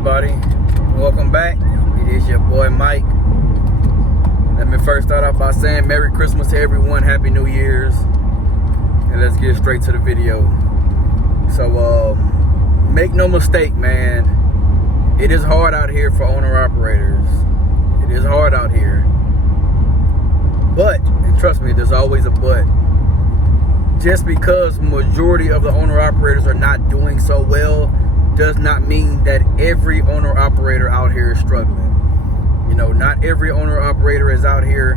everybody? Welcome back. It is your boy Mike. Let me first start off by saying Merry Christmas to everyone, Happy New Year's, and let's get straight to the video. So make no mistake, man, it is hard out here for owner-operators. It is hard out here. But, and trust me, there's always a but. Just because majority of the owner-operators are not doing so well does not mean that every owner-operator out here is struggling. You know, not every owner-operator is out here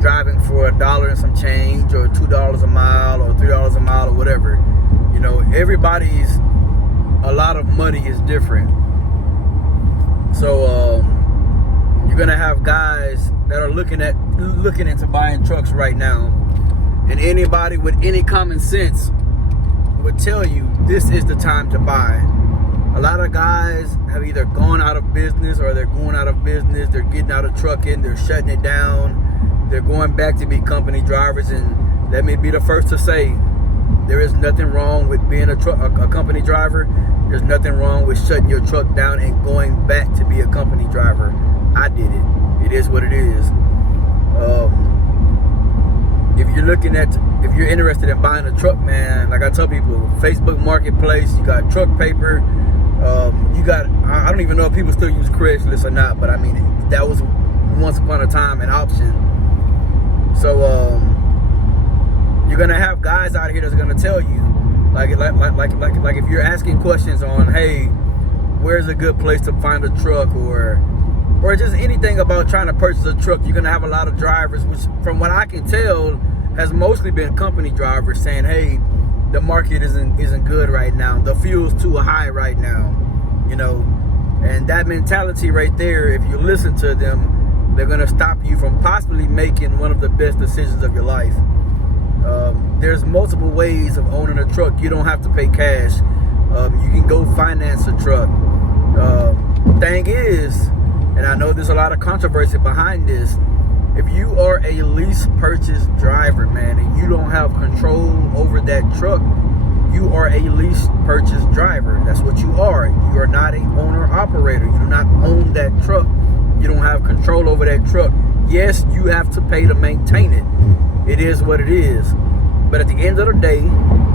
driving for $1 and some change, or $2 a mile, or $3 a mile, or whatever. You know, everybody's, a lot of money is different. So you're gonna have guys that are looking into buying trucks right now, and anybody with any common sense would tell you this is the time to buy. A lot of guys have either gone out of business, or they're going out of business, they're getting out of trucking, they're shutting it down, they're going back to be company drivers. And let me be the first to say, there is nothing wrong with being a company driver. There's nothing wrong with shutting your truck down and going back to be a company driver. I did it. It is what it is. If you're interested in buying a truck, man, like I tell people, Facebook Marketplace, you got truck paper, you got, I don't even know if people still use Craigslist or not, but I mean, that was once upon a time an option. So you're gonna have guys out here that's gonna tell you, like if you're asking questions on, hey, where's a good place to find a truck, or just anything about trying to purchase a truck, you're gonna have a lot of drivers, which from what I can tell has mostly been company drivers, saying, hey, the market isn't good right now, the fuel's too high right now, you know. And that mentality right there, if you listen to them, they're gonna stop you from possibly making one of the best decisions of your life. There's multiple ways of owning a truck. You don't have to pay cash. You can go finance a truck. Thing is, and I know there's a lot of controversy behind this, if you are a lease purchase driver, man, and you don't have control over that truck, you are a lease purchase driver. That's what you are. You are not an owner operator. You do not own that truck. You don't have control over that truck. Yes, you have to pay to maintain it. It is what it is. But at the end of the day,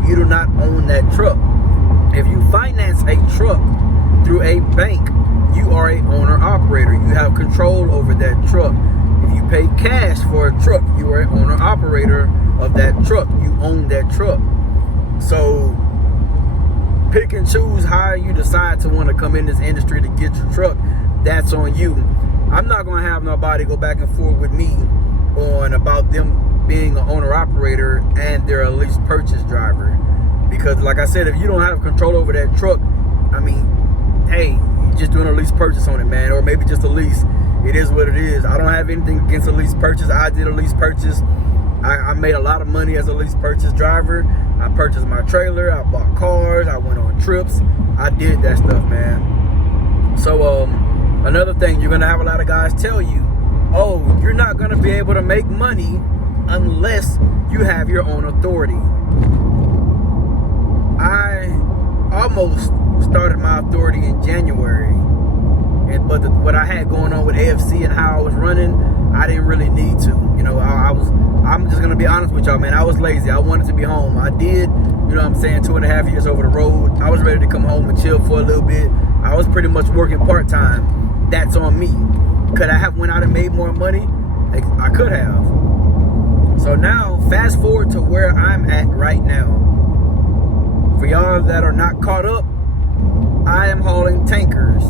you do not own that truck. If you finance a truck through a bank, you are a owner operator. You have control over that truck. If you pay cash for a truck, you are an owner operator of that truck. You own that truck. So pick and choose how you decide to want to come in this industry to get your truck. That's on you. I'm not going to have nobody go back and forth with me on about them being an owner operator and they're a lease purchase driver. Because like I said, if you don't have control over that truck, I mean, hey, you're just doing a lease purchase on it, man, or maybe just a lease. It is what it is. I don't have anything against a lease purchase. I did a lease purchase. I made a lot of money as a lease purchase driver. I purchased my trailer. I bought cars. I went on trips. I did that stuff, man. So another thing, you're gonna have a lot of guys tell you, oh, you're not gonna be able to make money unless you have your own authority. I almost started my authority in January, but what I had going on with AFC and how I was running, I didn't really need to. You know, I'm just gonna be honest with y'all, man. I was lazy. I wanted to be home. I did, you know what I'm saying, 2.5 years over the road. I was ready to come home and chill for a little bit. I was pretty much working part-time. That's on me. Could I have went out and made more money? I could have. So now, fast forward to where I'm at right now. For y'all that are not caught up, I am hauling tankers.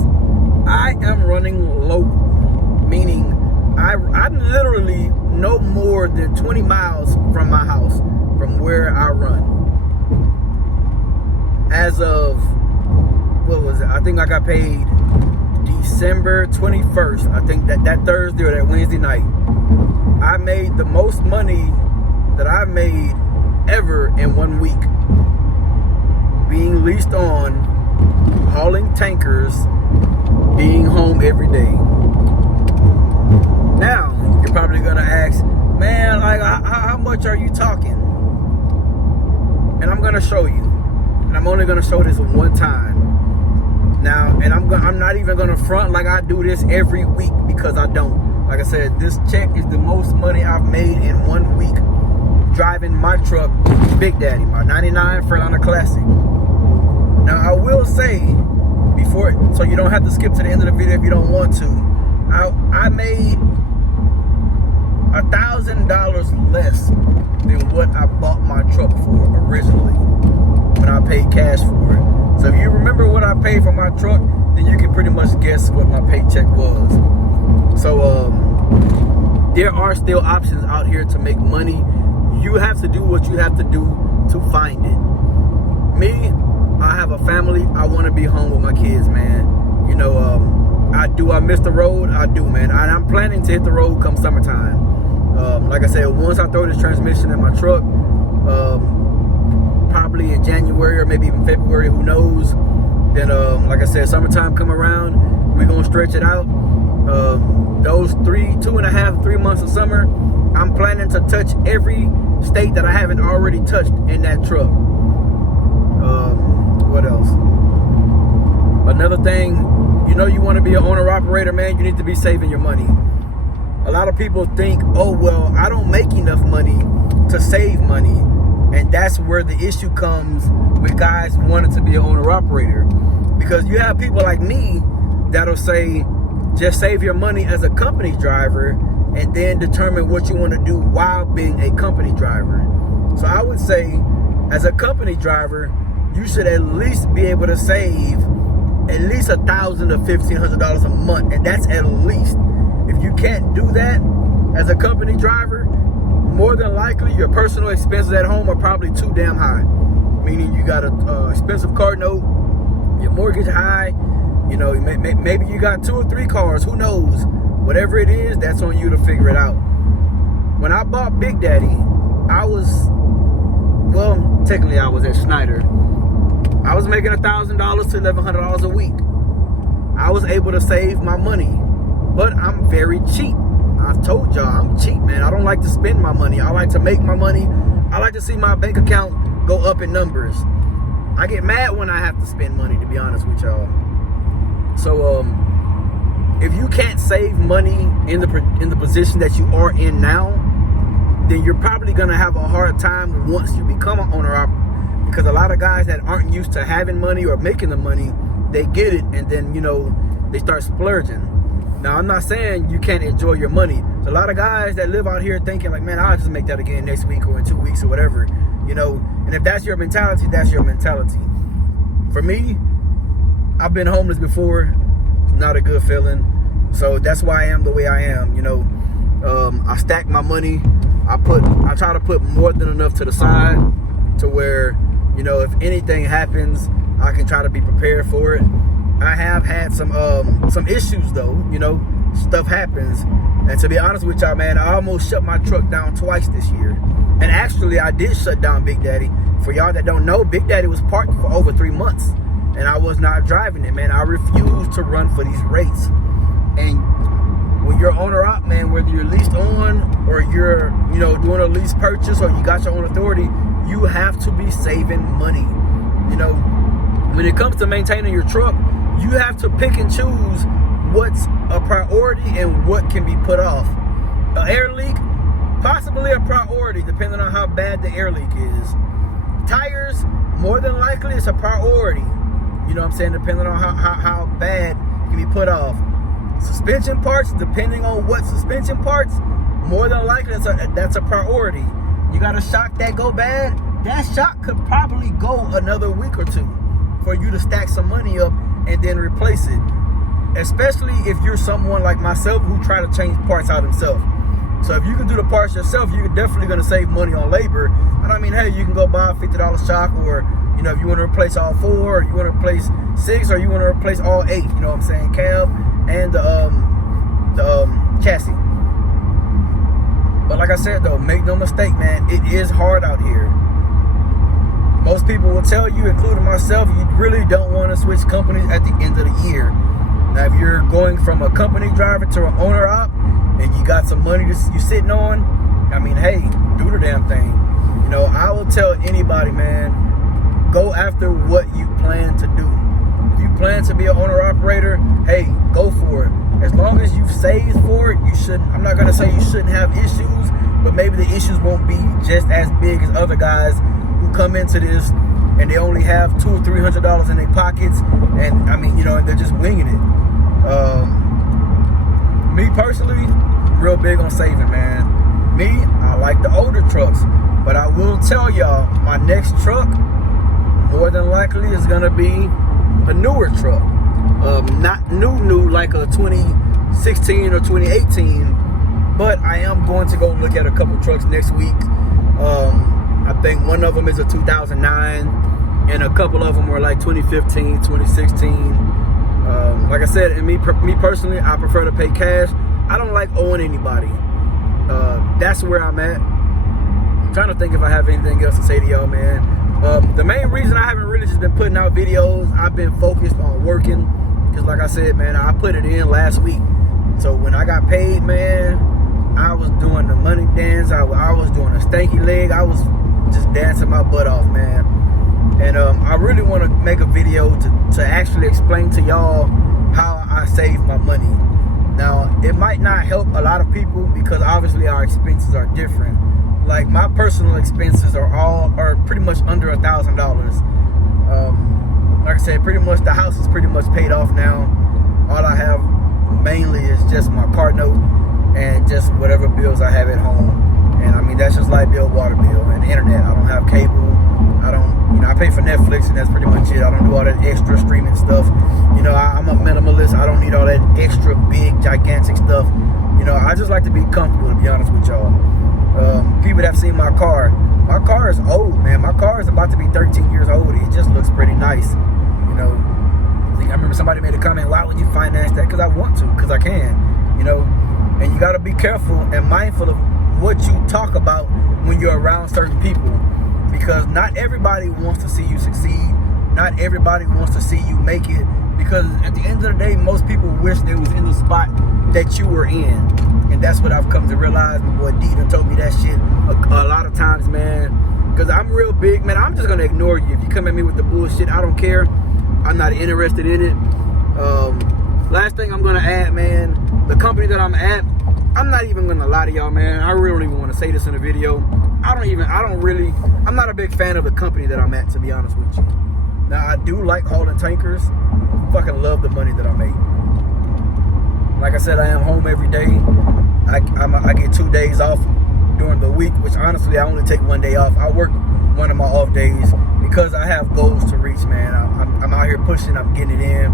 I am running local, meaning I'm literally no more than 20 miles from my house, from where I run. As of, what was it? I think I got paid December 21st. I think that Thursday or that Wednesday night. I made the most money that I've made ever in 1 week. Being leased on, hauling tankers, being home every day. Now, you're probably gonna ask, man, like, how much are you talking? And I'm gonna show you. And I'm only gonna show this one time. Now, and I'm not even gonna front like I do this every week, because I don't. Like I said, this check is the most money I've made in 1 week driving my truck, Big Daddy, my 99 Freightliner Classic. Now, I will say, before, so you don't have to skip to the end of the video if you don't want to, I made $1,000 less than what I bought my truck for originally when I paid cash for it. So if you remember what I paid for my truck, then you can pretty much guess what my paycheck was. So there are still options out here to make money. You have to do what you have to do to find it. Me, I have a family. I want to be home with my kids, man. You know, I miss the road. I do, man. I'm planning to hit the road come summertime. Like I said, once I throw this transmission in my truck, probably in January or maybe even February, who knows, then like I said, summertime come around, we're gonna stretch it out. Those 2.5, 3 months of summer, I'm planning to touch every state that I haven't already touched in that truck. What else? Another thing, you know, you want to be an owner-operator, man, you need to be saving your money. A lot of people think, oh, well, I don't make enough money to save money. And that's where the issue comes with guys wanting to be an owner-operator. Because you have people like me that'll say, just save your money as a company driver and then determine what you want to do while being a company driver. So I would say, as a company driver, you should at least be able to save at least $1,000 to $1,500 a month, and that's at least. If you can't do that as a company driver, more than likely your personal expenses at home are probably too damn high. Meaning you got a expensive car note, your mortgage high, you know, maybe you got 2 or 3 cars, who knows? Whatever it is, that's on you to figure it out. When I bought Big Daddy, technically I was at Schneider. I was making $1,000 to $1,100 a week. I was able to save my money, but I'm very cheap. I've told y'all, I'm cheap, man. I don't like to spend my money. I like to make my money. I like to see my bank account go up in numbers. I get mad when I have to spend money, to be honest with y'all. So, if you can't save money in the position that you are in now, then you're probably gonna have a hard time once you become an owner-operator. Because a lot of guys that aren't used to having money or making the money, they get it and then, you know, they start splurging. Now, I'm not saying you can't enjoy your money. There's a lot of guys that live out here thinking like, man, I'll just make that again next week or in 2 weeks or whatever, you know. And if that's your mentality, that's your mentality. For me, I've been homeless before. Not a good feeling. So that's why I am the way I am, you know. I stack my money. I try to put more than enough to the side to where, you know, if anything happens, I can try to be prepared for it. I have had some issues though, you know, stuff happens. And to be honest with y'all, man, I almost shut my truck down twice this year. And actually, I did shut down Big Daddy. For y'all that don't know, Big Daddy was parked for over 3 months. And I was not driving it, man. I refused to run for these rates. And when you're owner-op, man, whether you're leased on or you're, you know, doing a lease purchase or you got your own authority, you have to be saving money. You know, when it comes to maintaining your truck, you have to pick and choose what's a priority and what can be put off. An air leak, possibly a priority, depending on how bad the air leak is. Tires, more than likely, it's a priority. You know what I'm saying? Depending on how bad it can be put off. Suspension parts, depending on what suspension parts, more than likely that's a priority. You got a shock that go bad, that shock could probably go another week or 2 for you to stack some money up and then replace it. Especially if you're someone like myself who try to change parts out himself. So if you can do the parts yourself, you're definitely going to save money on labor. And I mean, hey, you can go buy a $50 shock, or, you know, if you want to replace all 4, or you want to replace 6, or you want to replace all 8, you know what I'm saying, cab and the chassis. But like I said though, make no mistake, man, it is hard out here. Most people will tell you, including myself, you really don't want to switch companies at the end of the year. Now, if you're going from a company driver to an owner-op and you got some money you're sitting on, I mean, hey, do the damn thing. You know, I will tell anybody, man, go after what you plan to do. If you plan to be an owner operator, hey, go for it. As long as you've saved for it, you shouldn't. I'm not gonna say you shouldn't have issues, but maybe the issues won't be just as big as other guys who come into this and they only have $200 or $300 in their pockets, and I mean, and they're just winging it. Me personally, real big on saving, man. Me, I like the older trucks, but I will tell y'all, my next truck more than likely is gonna be a newer truck. Not new like a 2016 or 2018, but I am going to go look at a couple trucks next week. I think one of them is a 2009, and a couple of them were like 2015, 2016. Like I said, and me personally, I prefer to pay cash. I don't like owing anybody. That's where I'm at. I'm trying to think if I have anything else to say to y'all, man. The main reason I haven't really just been putting out videos, I've been focused on working. Because like I said, man, I put it in last week. So when I got paid, man, I was doing the money dance. I was doing a stanky leg. I was just dancing my butt off, man. And I really want to make a video to actually explain to y'all how I save my money. Now, it might not help a lot of people because obviously our expenses are different. Like my personal expenses are pretty much under $1,000. Like I said, pretty much the house is pretty much paid off now. All I have mainly is just my car note and just whatever bills I have at home. And I mean, that's just light bill, water bill, and internet. I don't have cable. I pay for Netflix and that's pretty much it. I don't do all that extra streaming stuff. I'm a minimalist. I don't need all that extra big, gigantic stuff. I just like to be comfortable, to be honest with y'all. People that have seen my car is old, man. My car is about to be 13 years old. It just looks pretty nice. I remember somebody made a comment, why would you finance that? Because I want to, because I can. And you got to be careful and mindful of what you talk about when you're around certain people, because not everybody wants to see you succeed. Not everybody wants to see you make it, because at the end of the day, most people wish they was in the spot that you were in. And that's what I've come to realize. My boy D done told me that shit a lot of times, man. Because I'm real big, man. I'm just going to ignore you. If you come at me with the bullshit, I don't care. I'm not interested in it. Last thing I'm going to add, man, the company that I'm at, I'm not even going to lie to y'all, man. I really don't even want to say this in a video. I'm not a big fan of the company that I'm at, to be honest with you. Now, I do like hauling tankers. Fucking love the money that I make. Like I said, I am home every day. I get 2 days off during the week, which honestly, I only take 1 day off. I work one of my off days because I have goals to reach, man. I'm out here pushing. I'm getting it in.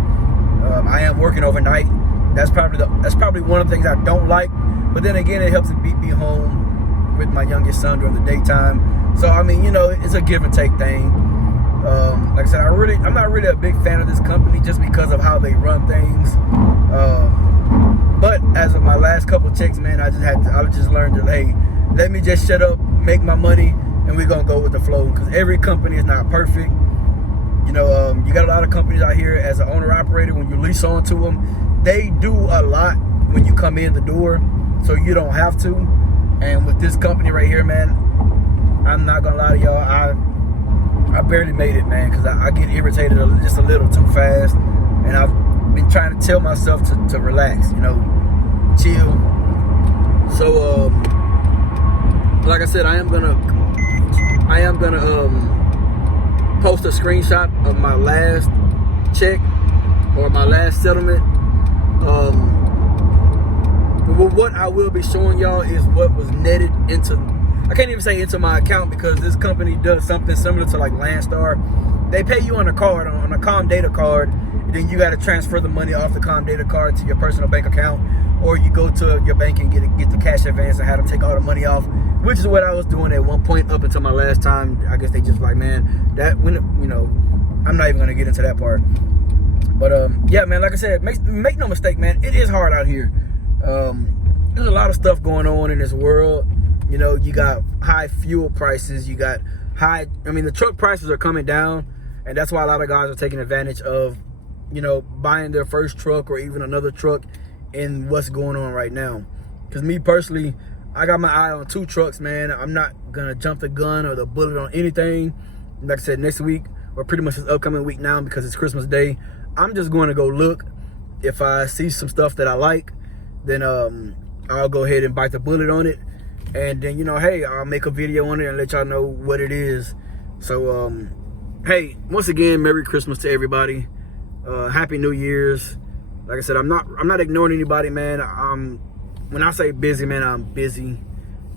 I am working overnight. That's probably one of the things I don't like. But then again, it helps me be home with my youngest son during the daytime. So I mean, it's a give and take thing. Like I said, I'm not really a big fan of this company just because of how they run things. But as of my last couple checks, man, I just learned that, hey, let me just shut up, make my money, and we're gonna go with the flow. Because every company is not perfect. You got a lot of companies out here as an owner operator. When you lease onto them, they do a lot when you come in the door, so you don't have to. And with this company right here, man, I'm not gonna lie to y'all, I barely made it, man, because I get irritated just a little too fast, and I've been trying to tell myself to relax, chill. So like I said, I am gonna post a screenshot of my last check or my last settlement. What I will be showing y'all is what was netted into, I can't even say into my account, because this company does something similar to like Landstar. They pay you on a card, on a Com Data card, and then you got to transfer the money off the Com Data card to your personal bank account, or you go to your bank and get the cash advance and have them take all the money off, which is what I was doing at one point up until my last time. I guess they just like, man, that when I'm not even gonna get into that part. But yeah, man, like I said, make no mistake, man, it is hard out here. There's a lot of stuff going on in this world. You got high fuel prices, you got the truck prices are coming down, and that's why a lot of guys are taking advantage of, buying their first truck or even another truck in what's going on right now. Because me personally, I got my eye on 2 trucks, man. I'm not gonna jump the gun or the bullet on anything. Like I said, next week, or pretty much this upcoming week now, because it's Christmas Day, I'm just going to go look. If I see some stuff that I like, then I'll go ahead and bite the bullet on it. And then, you know, hey, I'll make a video on it and let y'all know what it is. So, hey, once again, Merry Christmas to everybody. Happy New Year's. Like I said, I'm not ignoring anybody, man. When I say busy, man, I'm busy.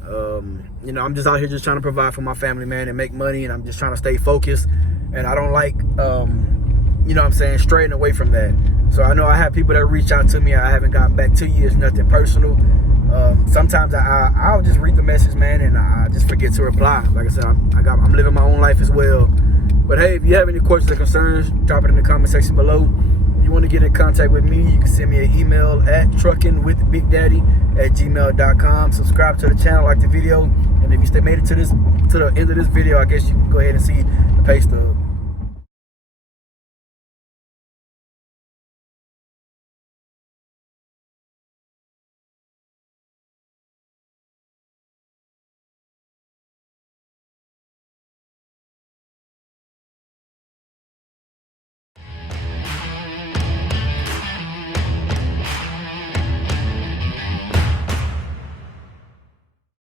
You know, I'm just out here just trying to provide for my family, man, and make money, and I'm just trying to stay focused. And I don't like, you know what I'm saying, straying away from that. So I know I have people that reach out to me. I haven't gotten back to you. It's nothing personal. Sometimes I'll just read the message, man, and I just forget to reply. Like I said, I'm living my own life as well. But hey, if you have any questions or concerns, drop it in the comment section below. If you want to get in contact with me, you can send me an email at truckingwithbigdaddy@gmail.com. Subscribe to the channel, like the video, and if you made it to the end of this video, I guess you can go ahead and see the pay stub.